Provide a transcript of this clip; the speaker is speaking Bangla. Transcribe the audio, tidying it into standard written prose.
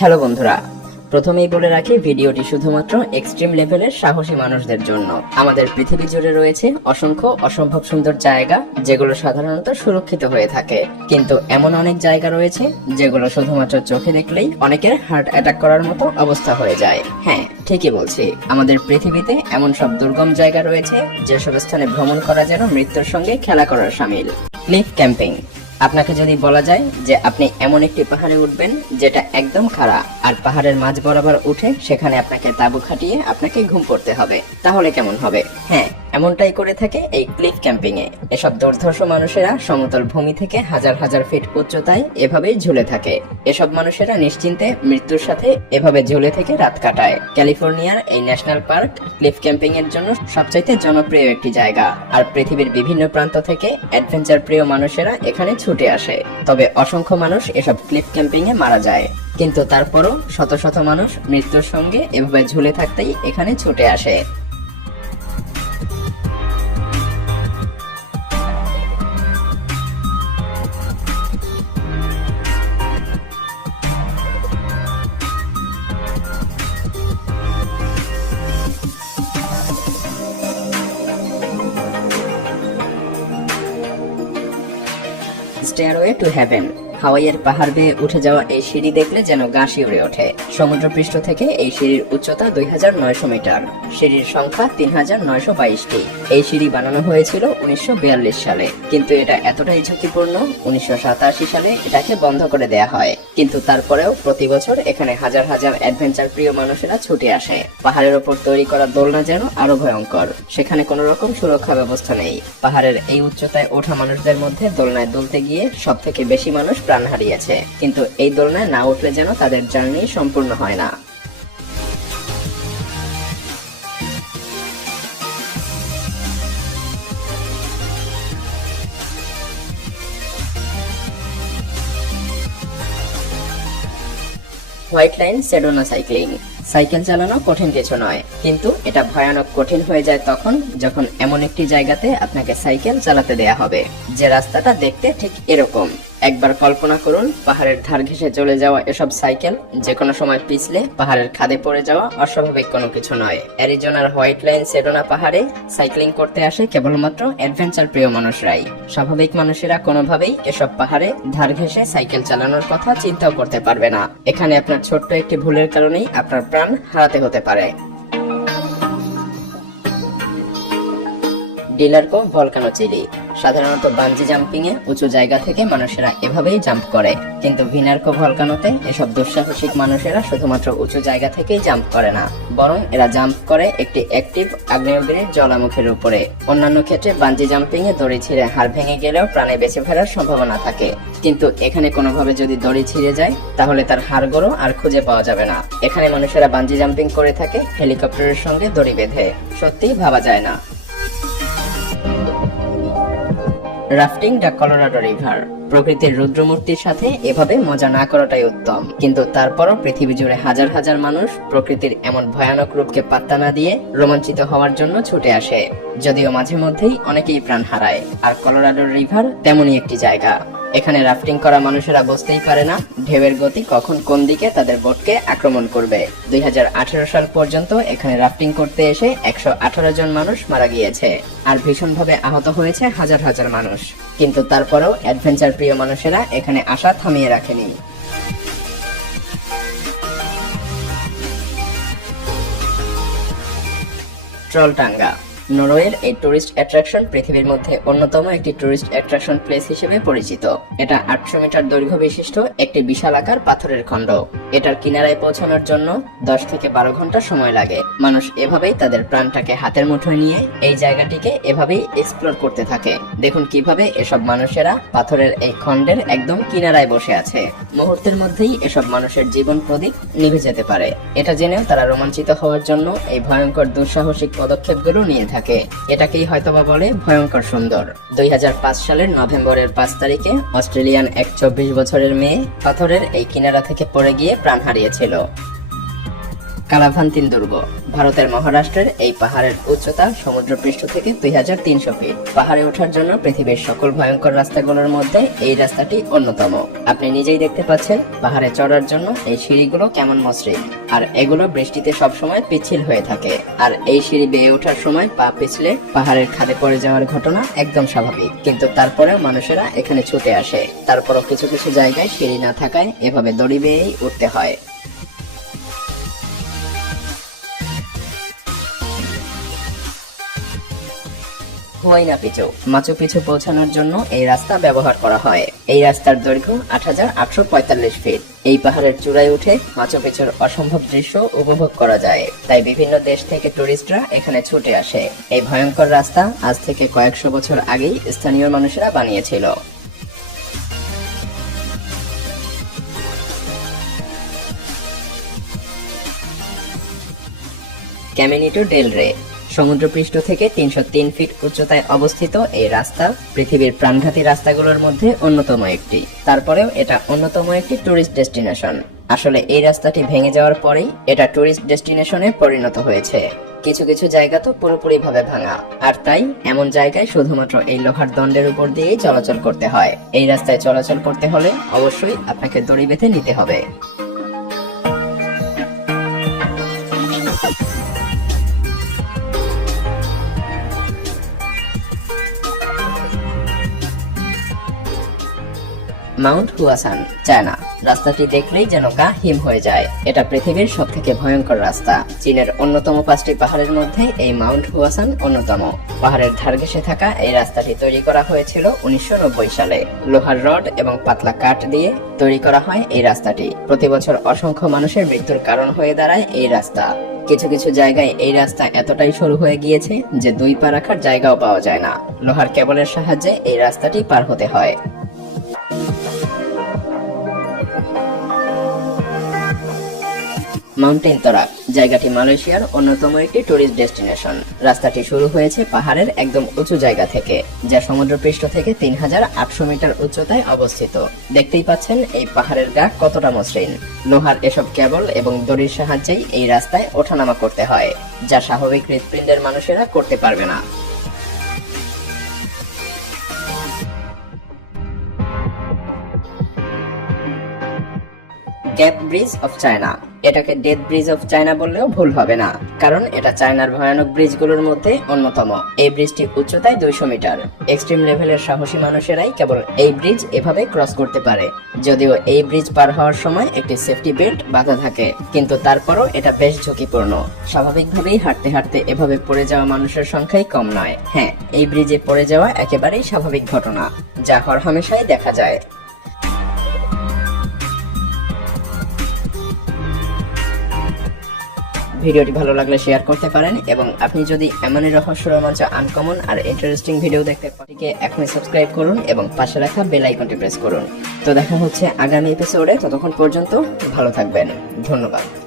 হ্যালো বন্ধুরা, প্রথমেই বলে রাখি ভিডিওটি শুধুমাত্র এক্সট্রিম লেভেলের সাহসী মানুষদের জন্য। আমাদের পৃথিবী জুড়ে রয়েছে অসংখ্য অসম্ভব সুন্দর জায়গা যেগুলো সাধারণত সুরক্ষিত হয়ে থাকে, কিন্তু এমন অনেক জায়গা রয়েছে যেগুলো শুধুমাত্র চোখে দেখলেই অনেকের হার্ট অ্যাটাক করার মতো অবস্থা হয়ে যায়। হ্যাঁ, ঠিকই বলছি, আমাদের পৃথিবীতে এমন সব দুর্গম জায়গা রয়েছে যেসব স্থানে ভ্রমণ করা যেন মৃত্যুর সঙ্গে খেলা করার শামিল। Cliff camping. আপনাকে যদি বলা যায় যে আপনি এমন একটি পাহাড়ে উঠবেন যেটা একদম খাড়া, আর পাহাড়ের মাঝ বরাবর উঠে সেখানে আপনাকে তাঁবু খাটিয়ে আপনাকে ঘুম পড়তে হবে, তাহলে কেমন হবে? হ্যাঁ, এমনটাই করে থাকে এই ক্লিফ ক্যাম্পিং এ। এসব দুর্ধর্ষ মানুষেরা সমতল ভূমি থেকে হাজার হাজার ফিট উচ্চতায় এভাবেই ঝুলে থাকে। এসব মানুষেরা নিশ্চিন্তে মৃত্যুর সাথে এভাবে ঝুলে থেকে রাত কাটায়। ক্যালিফোর্নিয়ার এই ন্যাশনাল পার্ক ক্লিফ ক্যাম্পিং এর জন্য সবচাইতে জনপ্রিয় একটি জায়গা, আর পৃথিবীর বিভিন্ন প্রান্ত থেকে অ্যাডভেঞ্চার প্রিয় মানুষেরা এখানে ছুটে আসে। তবে অসংখ্য মানুষ এসব ক্লিফ ক্যাম্পিং এ মারা যায়, কিন্তু তারপরও শত শত মানুষ মৃত্যুর সঙ্গে এভাবে ঝুলে থাকতেই এখানে ছুটে আসে। স্টেয়ারওয়ে টু হেভেন। হাওয়াইয়ের পাহাড় বেয়ে উঠে যাওয়া এই সিঁড়ি দেখলে যেন গা শিউরে ওঠে। সমুদ্রপৃষ্ঠ থেকে এই সিঁড়ির উচ্চতা 2900 মিটার। সিঁড়ির সংখ্যা 3922টি। এই সিঁড়ি বানানো হয়েছিল 1942 সালে, কিন্তু এটা এতটাই ঝুঁকিপূর্ণ 1987 সালে এটাকে বন্ধ করে দেয়া হয়। কিন্তু তারপরেও প্রতি বছর এখানে হাজার হাজার অ্যাডভেঞ্চার প্রিয় মানুষেরা ছুটে আসে। পাহাড়ের ওপর তৈরি করা দোলনা যেন আরো ভয়ঙ্কর, সেখানে কোনো রকম সুরক্ষা ব্যবস্থা নেই। পাহাড়ের এই উচ্চতায় ওঠা মানুষদের মধ্যে দোলনায় দুলতে গিয়ে সব থেকে বেশি মানুষ প্রাণ হারিয়েছে, কিন্তু এই দোলনায় না উঠলে যেন তাদের জার্নি সম্পূর্ণ হয় না। White line Sedona cycling. Cycle চালানো কঠিন কিছু নয়, কিন্তু এটা ভয়ানক কঠিন হয়ে যায় তখন যখন এমন একটি জায়গাতে আপনাকে সাইকেল চালাতে দেয়া হবে যে রাস্তাটা দেখতে ঠিক এরকম। একবার কল্পনা করুন, পাহাড়ের ধার ঘেঁষে চলে যাওয়া এসব সাইকেল যে কোনো সময় পিছলে পাহাড়ের খাদে পড়ে যাওয়া অস্বাভাবিক কোনো কিছু নয়। অ্যারিজোনার হোয়াইট লাইন সেডোনা পাহাড়ে সাইক্লিং করতে আসে কেবলমাত্র অ্যাডভেঞ্চার প্রিয় মানুষরাই। স্বাভাবিক মানুষেরা কোনোভাবেই এসব পাহাড়ে ধার ঘেঁষে সাইকেল চালানোর কথা চিন্তাও করতে পারবে না। এখানে আপনার ছোট্ট একটি ভুলের কারণেই আপনার প্রাণ হারাতে হতে পারে। ডিলারকো ভলকানো চিলি। সাধারণত বানজি জাম্পিং এ উঁচু জায়গা থেকে মানুষেরা এভাবেই জাম্প করে, কিন্তু ভিনারকো ভলকানোতে এসব দুঃসাহসিক মানুষেরা শুধুমাত্র উঁচু জায়গা থেকেই জাম্প করে না, বরং এরা জাম্প করে একটি অ্যাক্টিভ আগ্নেয়গিরির জ্বালামুখীর উপরে। অন্যান্য ক্ষেত্রে বানজি জাম্পিং এ দড়ি ছিঁড়ে হাড় ভেঙে গেলেও প্রাণে বেঁচে ফেরার সম্ভাবনা থাকে, কিন্তু এখানে কোনোভাবে যদি দড়ি ছিঁড়ে যায় তাহলে তার হাড়গোড়ও আর খুঁজে পাওয়া যাবে না। এখানে মানুষেরা বানজি জাম্পিং করে থাকে হেলিকপ্টারের সঙ্গে দড়ি বেঁধে। সত্যিই ভাবা যায় না। Rafting the Colorado river. প্রকৃতির রুদ্রমূর্তির সাথে এভাবে মজা না করাটাই উত্তম, কিন্তু তারপরও পৃথিবী জুড়ে হাজার হাজার মানুষ প্রকৃতির এমন ভয়ানক রূপকে পাত্তা না দিয়ে রোমাঞ্চিত হওয়ার জন্য ছুটে আসে, যদিও মাঝে মধ্যেই অনেকেই প্রাণ হারায়। আর কলোরাডো রিভার তেমনই একটি জায়গা। এখানে রাফটিং করা মানুষেরা বুঝতেই পারে না ঢেউয়ের গতি কখন কোন দিকে তাদের বোটকে আক্রমণ করবে। 2018 সাল পর্যন্ত এখানে রাফটিং করতে এসে 118 জন মানুষ মারা গিয়েছে, আর ভীষণভাবে আহত হয়েছে হাজার হাজার মানুষ। কিন্তু তারপরেও অ্যাডভেঞ্চার প্রিয় মানুষেরা এখানে আসা থামিয়ে রাখেনি। ট্রলটাঙ্গা। নরওয়ের এই টুরিস্ট অ্যাট্রাকশন পৃথিবীর মধ্যে অন্যতম একটি টুরিস্ট অ্যাট্রাকশন প্লেস হিসেবে পরিচিত। এটা 800 মিটার দৈর্ঘ্য বিশিষ্ট একটি বিশালাকার পাথরের খণ্ড। এটার কিনারায় পৌঁছানোর জন্য 10 থেকে 12 ঘন্টা সময় লাগে। মানুষ এভাবেই তাদের প্রাণটাকে হাতের মুঠোয় নিয়ে এই জায়গাটিকে এভাবেই এক্সপ্লোর করতে থাকে। দেখুন কিভাবে এসব মানুষেরা পাথরের এই খণ্ডের একদম কিনারায় বসে আছে। মুহূর্তের মধ্যেই এসব মানুষের জীবন প্রদীপ নিভে যেতে পারে। এটা জেনেও তারা রোমাঞ্চিত হওয়ার জন্য এই ভয়ঙ্কর দুঃসাহসিক পদক্ষেপগুলো নিয়ে থাকে। এটাকেই হয়তোবা বলে ভয়ঙ্কর সুন্দর। 2005 সালের নভেম্বরের 5 তারিখে অস্ট্রেলিয়ান এক 24 বছরের মেয়ে পাথরের এই কিনারা থেকে পড়ে গিয়ে প্রাণ হারিয়েছিল। কালাভান্তিন দুর্গ ভারতের মহারাষ্ট্রের এই পাহাড়ের উচ্চতা সমুদ্রপৃষ্ঠ থেকে 2300 ফিট। পাহাড়ে ওঠার জন্য পৃথিবীর সকল ভয়ঙ্কর রাস্তাগুলোর মধ্যে এই রাস্তাটি অন্যতম। আপনি নিজেই দেখতে পাচ্ছেন পাহাড়ে চড়ার জন্য এই সিঁড়িগুলো কেমন মসৃণ, আর এগুলো বৃষ্টিতে সবসময় পিচ্ছিল হয়ে থাকে। আর এই সিঁড়ি বেয়ে ওঠার সময় পা পিছলে পাহাড়ের খাদে পড়ে যাওয়ার ঘটনা একদম স্বাভাবিক, কিন্তু তারপরেও মানুষেরা এখানে ছুটে আসে। তারপরও কিছু কিছু জায়গায় সিঁড়ি না থাকায় এভাবে দড়ি বেয়েই উঠতে হয়। হুয়াইনা পিছু মাচু পিছু পৌঁছানোর জন্য এই রাস্তা ব্যবহার করা হয়। এই রাস্তার দৈর্ঘ্য 8845 ফিট। এই পাহাড়ের চূড়ায় উঠে মাচু পিছুর অসম্ভব দৃশ্য উপভোগ করা যায়, তাই বিভিন্ন দেশ থেকে টুরিস্টরা এখানে ছুটে আসে। এই ভয়ঙ্কর রাস্তা আজ থেকে কয়েকশো বছর আগেই স্থানীয় মানুষেরা বানিয়েছিল। ক্যামিনিটো ডেল রে সমুদ্রপৃষ্ঠ থেকে 303 ফিট উচ্চতায় অবস্থিত এই রাস্তা পৃথিবীর প্রাণঘাতী রাস্তাগুলোর মধ্যে অন্যতম একটি। তারপরেও এটা অন্যতম একটি টুরিস্ট ডেস্টিনেশন। আসলে এই রাস্তাটি ভেঙে যাওয়ার পরেই এটা টুরিস্ট ডেস্টিনেশনে পরিণত হয়েছে। কিছু কিছু জায়গা তো পুরোপুরি ভাবে ভাঙা, আর তাই এমন জায়গায় শুধুমাত্র এই লোহার দণ্ডের উপর দিয়েই চলাচল করতে হয়। এই রাস্তায় চলাচল করতে হলে অবশ্যই আপনাকে দড়ি বেঁধে নিতে হবে। Mount Huashan, China. রাস্তাটি দেখলেই যেন গা হিম হয়ে যায়। এটা পৃথিবীর সবথেকে ভয়ঙ্কর রাস্তা। চীনের অন্যতম 5টি পাহাড়ের মধ্যে এই মাউন্ট হুয়াসান অন্যতম। পাহাড়ের ধার ঘেঁষে থাকা এই রাস্তাটি তৈরি করা হয়েছিল 1990 সালে। লোহার রড এবং পাতলা কাঠ দিয়ে তৈরি করা হয় এই রাস্তাটি। প্রতি বছর অসংখ্য মানুষের মৃত্যুর কারণ হয়ে দাঁড়ায় এই রাস্তা। কিছু কিছু জায়গায় এই রাস্তা এতটাই সরু হয়ে গিয়েছে যে 2 পা রাখার জায়গাও পাওয়া যায় না। লোহার কেবলের সাহায্যে এই রাস্তাটি পার হতে হয়। মাউন্টেন তরাক জায়গাটি মালয়েশিয়ার অন্যতম একটি টুরিস্ট ডেস্টিনেশন। রাস্তাটি শুরু হয়েছে পাহাড়ের একদম উঁচু জায়গা থেকে, যা সমুদ্রপৃষ্ঠ থেকে 3800 মিটার উচ্চতায় অবস্থিত। দেখতেই পাচ্ছেন এই পাহাড়ের গা কতটা মসৃণ। লোহার এসব কেবল এবং দড়ির সাহায্যেই এই রাস্তায় ওঠানামা করতে হয়, যা স্বাভাবিক হৃৎপিণ্ডের মানুষেরা করতে পারবে না। গ্যাপ ব্রিজ অফ চায়না, এটাকে ডেথ ব্রিজ অফ চায়না বললেও ভুল হবে না, কারণ এটা চায়নার ভয়ানক ব্রিজগুলোর মধ্যে অন্যতম। এই ব্রিজটি উচ্চতায় 200 মিটার। এক্সট্রিম লেভেলের সাহসী মানুষেরাই কেবল এই ব্রিজ এভাবে ক্রস করতে পারে। যদিও এই ব্রিজ পার হওয়ার সময় একটি সেফটি বেল্ট বাঁধা থাকে, কিন্তু তারপরও এটা বেশ ঝুঁকিপূর্ণ। স্বাভাবিকভাবেই হাঁটতে হাঁটতে এভাবে পড়ে যাওয়া মানুষের সংখ্যাই কম নয়। হ্যাঁ, এই ব্রিজে পড়ে যাওয়া একেবারেই স্বাভাবিক ঘটনা, যা হরহামেশাই দেখা যায়। ভিডিওটি ভালো লাগলে শেয়ার করতে পারেন, এবং আপনি যদি এমনই রহস্য রোমাঞ্চ, আনকমন আর ইন্টারেস্টিং ভিডিও দেখতে পারেন, এখনই সাবস্ক্রাইব করুন এবং পাশে রাখা বেল আইকনটি প্রেস করুন। তো দেখা হচ্ছে আগামী এপিসোডে। ততক্ষণ পর্যন্ত ভালো থাকবেন। ধন্যবাদ।